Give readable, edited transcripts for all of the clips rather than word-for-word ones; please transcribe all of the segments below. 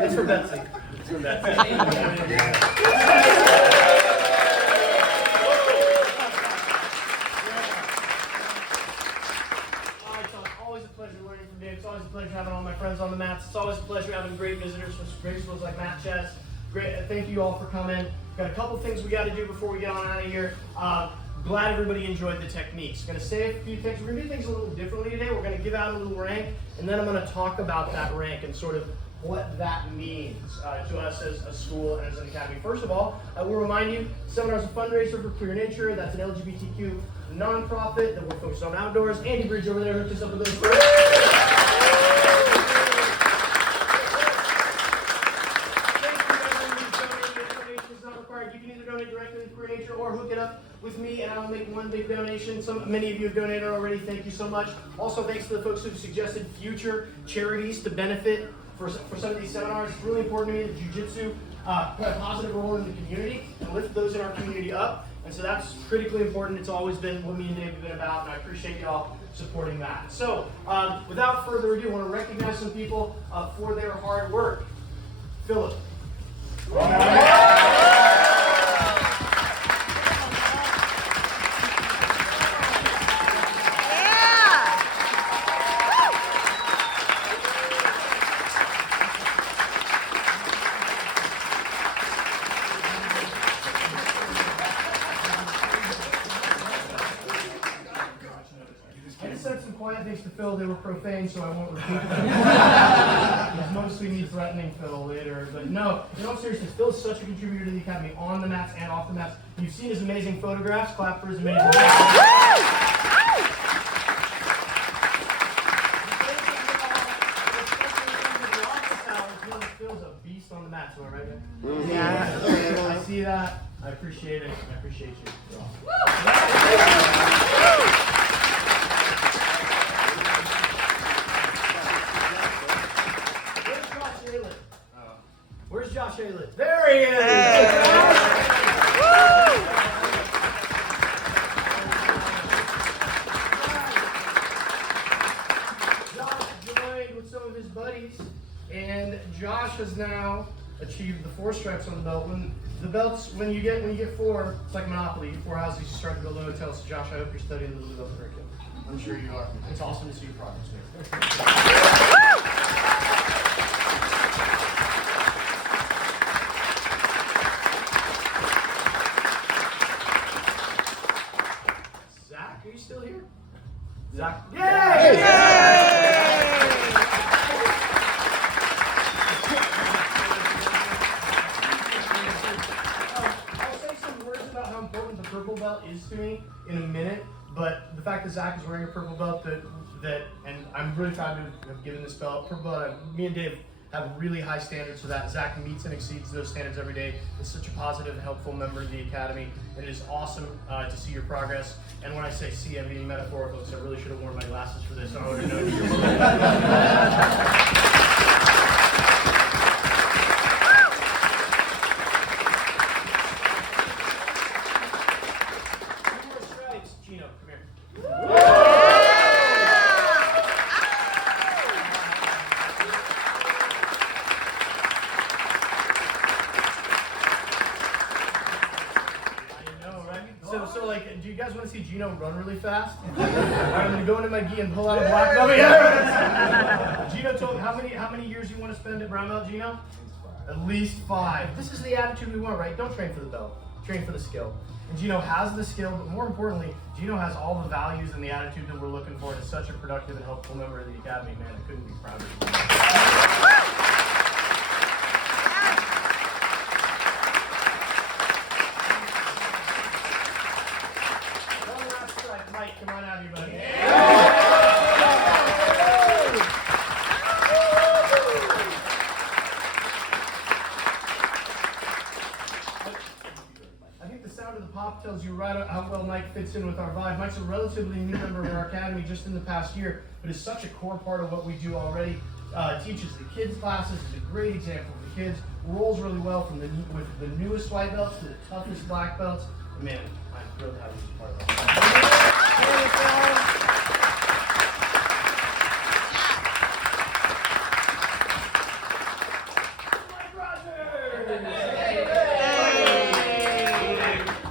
That's for Betsy. It's for Betsy. Always a pleasure learning from Dave. It's always a pleasure having all my friends on the mats. It's always a pleasure having great visitors from great schools like Matt Chess. Great. Thank you all for coming. Got a couple things we got to do before we get on out of here. Glad everybody enjoyed the techniques. Going to say a few things. We're going to do things a little differently today. We're going to give out a little rank, and then I'm going to talk about that rank and sort of what that means to us as a school and as an academy. First of all, we'll remind you, seminar's a fundraiser for Queer Nature. That's an LGBTQ nonprofit that we're focused on outdoors. Andy Bridge over there hooked us up with those first. Donations not required. You can either donate directly to Queer Nature or hook it up with me, and I'll make one big donation. Many of you have donated already. Thank you so much. Also, thanks to the folks who've suggested future charities to benefit for some of these seminars. It's really important to me that jiu-jitsu play a positive role in the community and lift those in our community up. And so that's critically important. It's always been what me and Dave have been about, and I appreciate y'all supporting that. So, without further ado, I want to recognize some people for their hard work. Philip. Thanks to Phil, they were profane, so I won't repeat them. It's mostly me threatening Phil later. But no, in all seriousness, Phil is such a contributor to the academy on the mats and off the mats. You've seen his amazing photographs. Clap for his amazing Phil's a beast on the mats, am I right? Yeah. I see that. I appreciate it. I appreciate you. Where's Josh Aylett? There he is! Josh joined with some of his buddies, and Josh has now achieved the 4 stripes on the belt. When you get 4, it's like Monopoly. You get 4 houses, you start to build a hotel. So Josh, I hope you're studying the Louisville curriculum. I'm sure you are. It's awesome to see your progress, man. Zach, are you still here? Zach, yay! I'll say some words about how important the purple belt is to me in a minute. But the fact that Zach is wearing a purple belt and I'm really proud to have given this belt. Purple belt, me and Dave have really high standards for that. Zach meets and exceeds those standards every day. It's such a positive and helpful member of the academy. And it is awesome to see your progress. And when I say see, I'm being metaphorical because I really should have worn my glasses for this in order to know you. So like, do you guys want to see Gino run really fast? Alright, I'm gonna go into my gi and pull out a black belt. Yeah. Gino told me how many years you want to spend at brown belt, Gino? At least 5. This is the attitude we want, right? Don't train for the belt, train for the skill. And Gino has the skill, but more importantly, Gino has all the values and the attitude that we're looking for. And is such a productive and helpful member of the academy, man. I couldn't be prouder of you. Mike, come on out here, buddy. I think the sound of the pop tells you right how well Mike fits in with our vibe. Mike's a relatively new member of our academy just in the past year, but is such a core part of what we do already. Teaches the kids classes, is a great example for the kids. Rolls really well from with the newest white belts to the toughest black belts. Man, I'm thrilled to have you as part of that. Got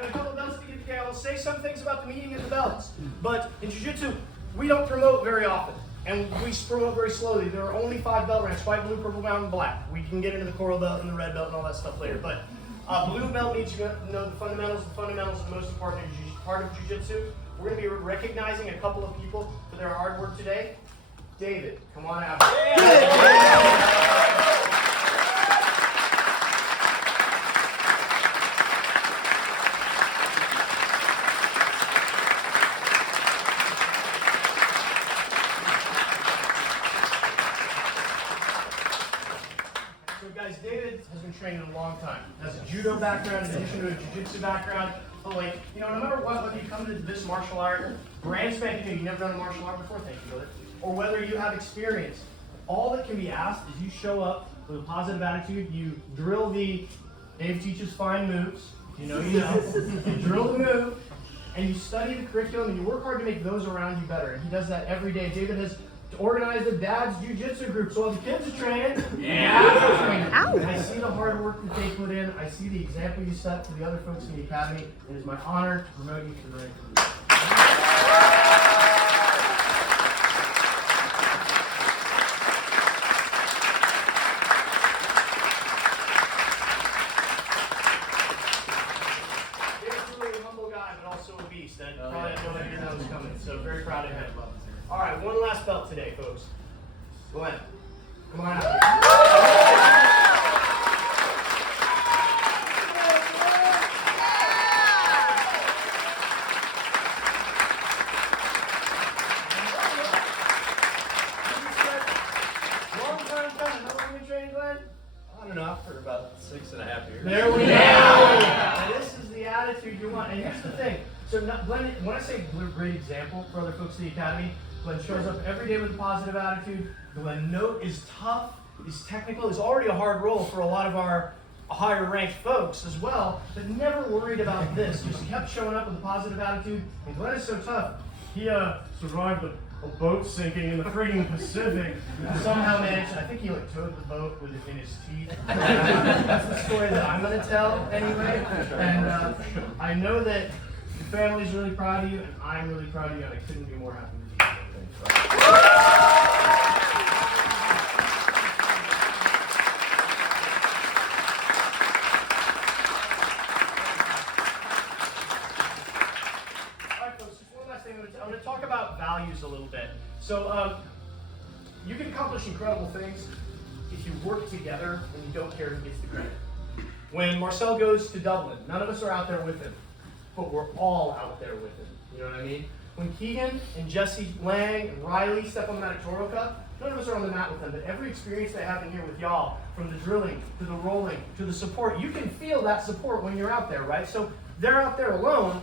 a couple belts to get together. I'll say some things about the meaning of the belts, but in jiu-jitsu, we don't promote very often, and we promote very slowly. There are only 5 belt ranks: white, blue, purple, brown, and black. We can get into the coral belt and the red belt and all that stuff later, but blue belt means you know the fundamentals. The fundamentals are the most important part of jiu-jitsu. We're going to be recognizing a couple of people for their hard work today. David, come on out. So guys, David has been training a long time. Has a judo background in addition to a jiu-jitsu background. But like, you know, no matter what, whether you come to this martial art, brand spanking new, you've never done a martial art before, thank you, brother, or whether you have experience, all that can be asked is you show up with a positive attitude, you drill the, Dave teaches fine moves, you know, you drill the move, and you study the curriculum, and you work hard to make those around you better, and he does that every day. David has organized a dad's jiu-jitsu group, so while the kids are training, dads are training. I see the hard work that they put in, I see the example you set to the other folks in the academy, and it is my honor to promote you to the rank of leader. That probably had no idea that was coming, so very proud of him. All right, one last belt today, folks. Glenn, come on out here. Long time coming. How long have you been training, Glenn? I don't know, for about 6.5 years. There we go. Now, this is the attitude you want. And here's the thing. So Glenn, when I say great example for other folks in the academy, Glenn shows up every day with a positive attitude. Glenn Note is tough, he's technical, he's already a hard role for a lot of our higher ranked folks as well, but never worried about this. Just kept showing up with a positive attitude. And Glenn is so tough, he survived a boat sinking in the friggin' Pacific. Somehow managed, I think he like towed the boat with it in his teeth. That's the story that I'm gonna tell anyway. And I know that your family's really proud of you, and I'm really proud of you, and I couldn't be more happy with you. Alright folks, just one last thing. I'm going to talk about values a little bit. So you can accomplish incredible things if you work together and you don't care who gets the credit. When Marcel goes to Dublin, none of us are out there with him, but we're all out there with him. You know what I mean? When Keegan and Jesse Lang and Riley step on the mat at Toro Cup, none of us are on the mat with them, but every experience they have in here with y'all, from the drilling to the rolling to the support, you can feel that support when you're out there, right? So they're out there alone,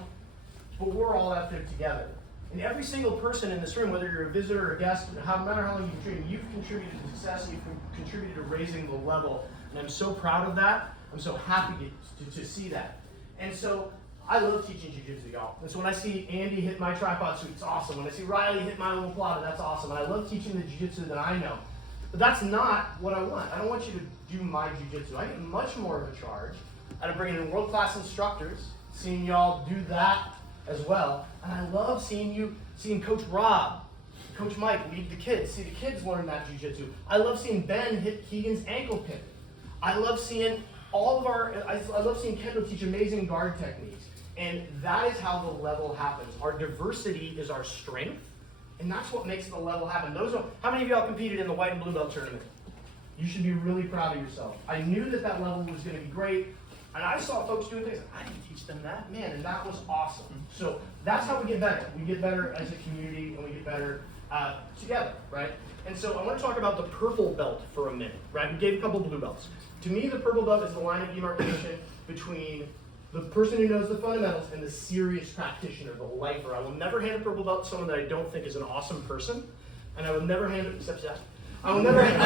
but we're all out there together. And every single person in this room, whether you're a visitor or a guest, no matter how long you've been training, you've contributed to success, you've contributed to raising the level. And I'm so proud of that. I'm so happy to see that. And so I love teaching jiu-jitsu, y'all. And so when I see Andy hit my tripod suit, it's awesome. When I see Riley hit my omoplata, that's awesome. And I love teaching the jiu-jitsu that I know. But that's not what I want. I don't want you to do my jiu-jitsu. I get much more of a charge out of bringing in world-class instructors, seeing y'all do that as well. And I love seeing Coach Rob, Coach Mike lead the kids, see the kids learn that jiu-jitsu. I love seeing Ben hit Keegan's ankle pin. I love seeing I love seeing Kendall teach amazing guard techniques. And that is how the level happens. Our diversity is our strength, and that's what makes the level happen. How many of y'all competed in the white and blue belt tournament? You should be really proud of yourself. I knew that level was going to be great, and I saw folks doing things, I didn't teach them that, man, and that was awesome. So that's how we get better. We get better as a community, and we get better together, right? And so I want to talk about the purple belt for a minute, right? We gave a couple blue belts. To me, the purple belt is the line of demarcation between the person who knows the fundamentals and the serious practitioner, the lifer. I will never hand a purple belt to someone that I don't think is an awesome person, and I will never hand it, except Seth. I will never hand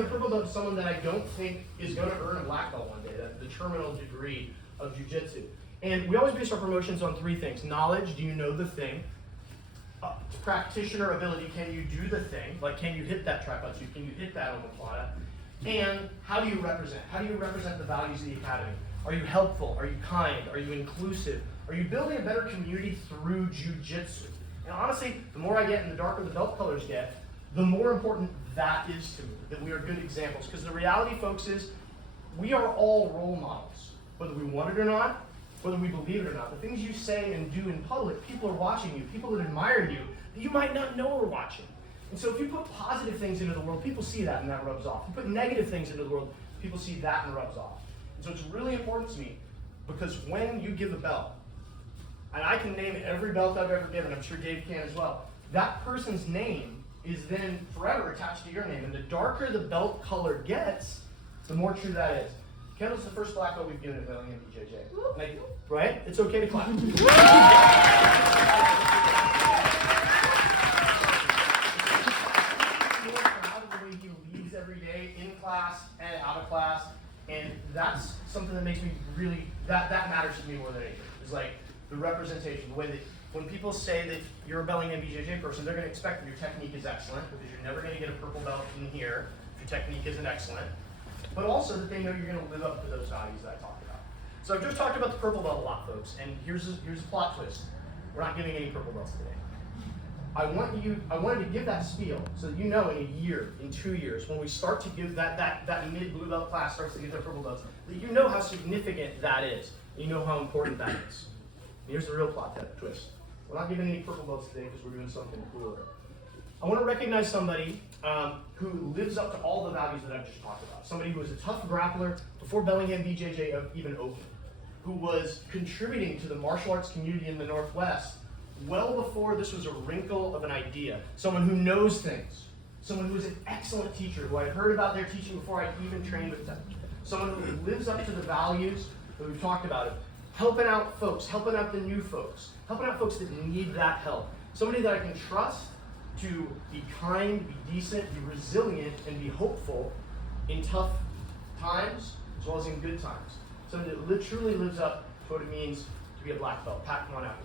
a purple belt to someone that I don't think is going to earn a black belt one day, the terminal degree of jiu-jitsu. And we always base our promotions on 3 things. Knowledge, do you know the thing? Practitioner ability, can you do the thing? Like, can you hit that tripod suit? Can you hit that omoplata? And how do you represent? How do you represent the values of the academy? Are you helpful? Are you kind? Are you inclusive? Are you building a better community through jiu-jitsu? And honestly, the more I get and the darker the belt colors get, the more important that is to me, that we are good examples. Because the reality, folks, is we are all role models, whether we want it or not, whether we believe it or not. The things you say and do in public, people are watching you, people that admire you, that you might not know are watching. And so if you put positive things into the world, people see that and that rubs off. If you put negative things into the world, people see that and rubs off. And so it's really important to me, because when you give a belt, and I can name every belt I've ever given, I'm sure Dave can as well, that person's name is then forever attached to your name. And the darker the belt color gets, the more true that is. Kendall's the first black belt we've given at Bellingham BJJ. Like, right? It's okay to clap. Every day, in class and out of class, and that's something that makes me really, that matters to me more than anything. It's like the representation, the way that when people say that you're a Bellingham BJJ person, they're going to expect that your technique is excellent, because you're never going to get a purple belt in here if your technique isn't excellent, but also that they know you're going to live up to those values that I talked about. So I've just talked about the purple belt a lot, folks, and here's a plot twist. We're not giving any purple belts today. I wanted to give that spiel so that you know in a year, in 2 years, when we start to give that mid-blue belt class starts to get their purple belts, that you know how significant that is. You know how important that is. And here's the real plot twist. We're not giving any purple belts today because we're doing something cooler. I want to recognize somebody who lives up to all the values that I've just talked about. Somebody who was a tough grappler before Bellingham BJJ even opened, who was contributing to the martial arts community in the Northwest well before this was a wrinkle of an idea. Someone who knows things. Someone who is an excellent teacher, who I heard about their teaching before I even trained with them. Someone who lives up to the values that we've talked about, helping out folks, helping out the new folks, helping out folks that need that help. Somebody that I can trust to be kind, be decent, be resilient, and be hopeful in tough times as well as in good times. Somebody that truly lives up to what it means to be a black belt. Pat, come on out.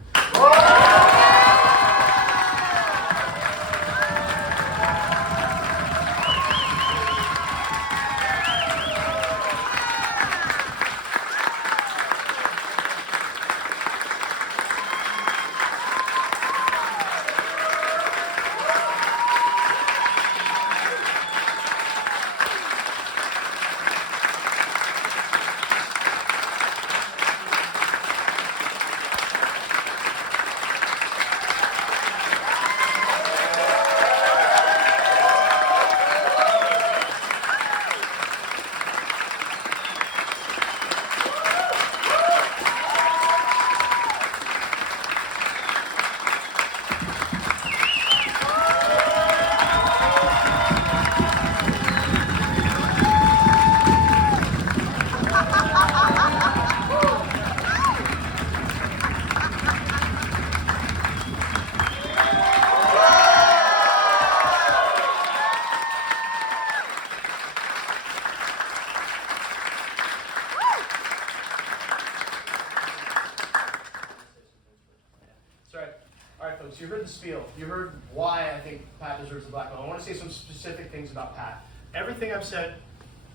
You heard the spiel. You heard why I think Pat deserves the black belt. I want to say some specific things about Pat. Everything I've said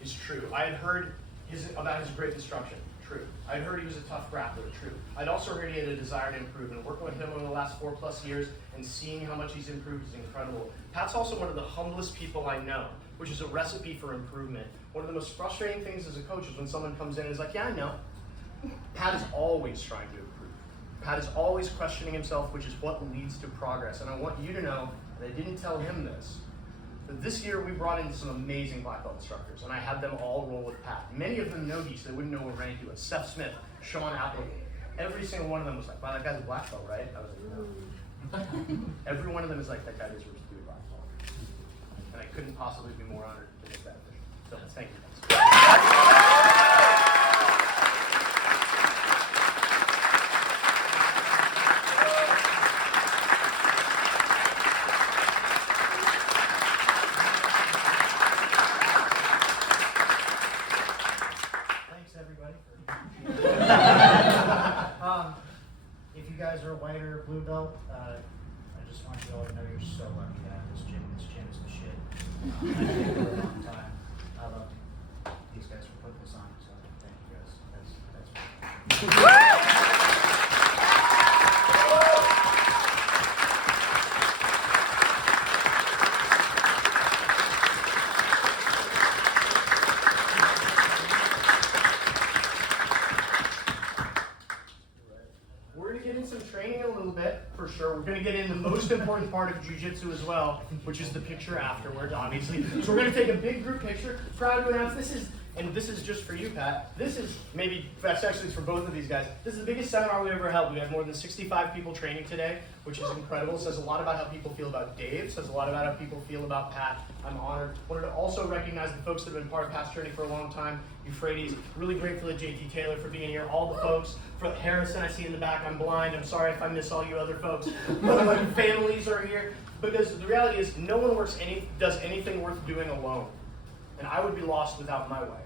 is true. I had heard about his great instruction. True. I'd heard he was a tough grappler. True. I'd also heard he had a desire to improve. And working with him over the last 4+ years and seeing how much he's improved is incredible. Pat's also one of the humblest people I know, which is a recipe for improvement. One of the most frustrating things as a coach is when someone comes in and is like, yeah, I know. Pat is always trying to improve. Pat is always questioning himself, which is what leads to progress. And I want you to know, and I didn't tell him this, but this year we brought in some amazing black belt instructors, and I had them all roll with Pat. Many of them know he, so they wouldn't know what rank he was. Seth Smith, Sean Applegate. Every single one of them was like, wow, that guy's a black belt, right? I was like, no. Every one of them is like, that guy deserves to be a black belt. And I couldn't possibly be more honored to make that official. So thank you guys. If you guys are a white or a blue belt, I just want you all to know you're so lucky to have this gym. This gym is the shit. I've been here for a long time. I love most important part of jiu-jitsu as well, which is the picture afterwards, obviously. So we're gonna take a big group picture. Proud to announce this is just for you, Pat. This is that's actually for both of these guys. This is the biggest seminar we ever held. We had more than 65 people training today, which is incredible. It says a lot about how people feel about Dave. It says a lot about how people feel about Pat. I'm honored. Wanted to also recognize the folks that have been part of Pat's journey for a long time. Euphrates, really grateful to JT Taylor for being here. All the folks, for Harrison, I see in the back. I'm blind. I'm sorry if I miss all you other folks. My families are here because the reality is no one does anything worth doing alone, and I would be lost without my wife.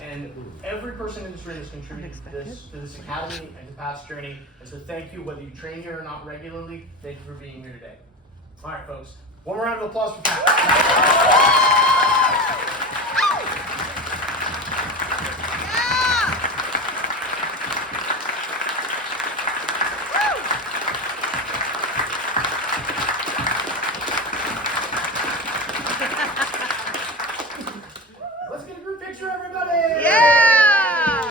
And every person in this room has contributed to this academy and to Pat's journey. And so thank you, whether you train here or not regularly. Thank you for being here today. All right, folks. One more round of applause for Pat.